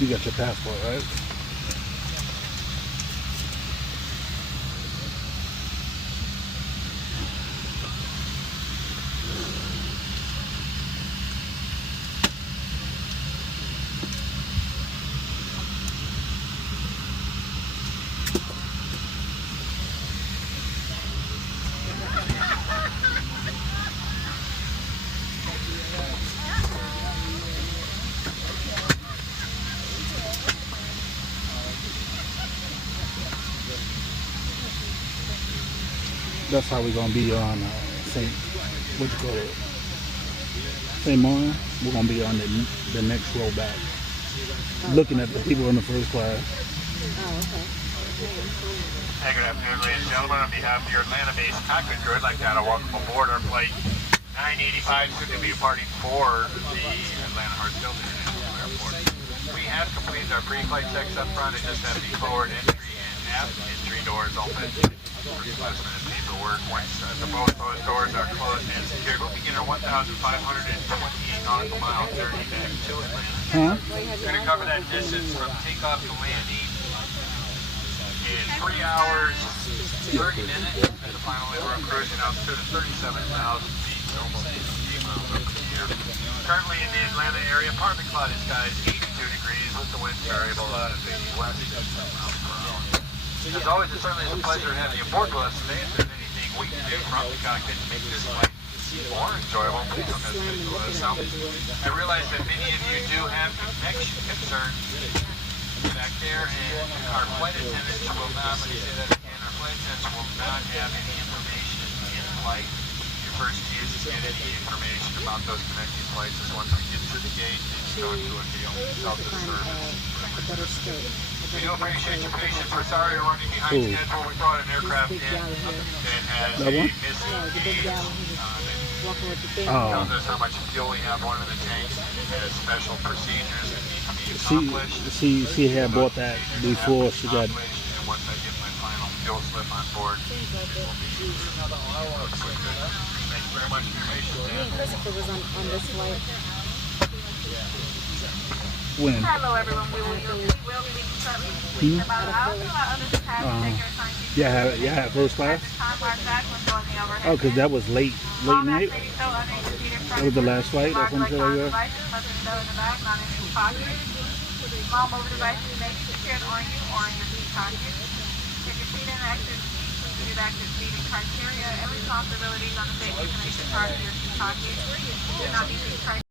You got your passport, right? That's how we're gonna be on St. What you call it? St. Martin. We're gonna be on the next row back, looking at the people in the first class. Oh, okay. Hey, good afternoon, ladies and gentlemen. On behalf of your Atlanta-based cockpit crew, I'd like to welcome aboard our flight 985, soon to be departing for the Atlanta Hartsfield International Airport. We have completed our pre-flight checks up front and just have the forward entry and aft entry doors open. First class minute paperwork. Once both those doors are closed and secured, we'll begin our 1,528 nautical mile journey back to Atlanta. We're going to cover that distance from takeoff to landing in 3 hours, 30 minutes, and the final level of cruising altitude of 37,000 feet, almost 58 miles over the year. Currently in the Atlanta area, partly cloudy skies, 82 degrees, with the winds variable out of the west at 10 miles per hour. As always, it certainly is a pleasure to have you aboard with us today. If there's anything we can do from the cockpit to make this flight more enjoyable, please don't hesitate to let us know. I realize that many of you do have connection concerns back there, and our flight attendants will not, let me say that again, our flight attendants will not have any information in flight. Your first key is to get any information about those connecting flights is once we get to the gate, it's going to a deal self-service. We do appreciate your patience. We're sorry to running behind schedule. We brought an aircraft in that has a missing gauge. Tells us how much fuel we have on in the tank. It has special procedures that need to be accomplished. She had bought that before she got. And once I get my final fuel slip on board, it will be. Thank you very much for your patience. Christopher was on this flight. When? Hello everyone, we will be shortly. About an hour from our other passengers. Yeah, first class. Oh, because that was late night. That was the last flight or something like that. Small mobile devices may be secured on you or in your seat pocket. If your seat and active seat, meet active seating criteria and responsibilities on the safety information part of your seat pocket. Do not be seat criteria.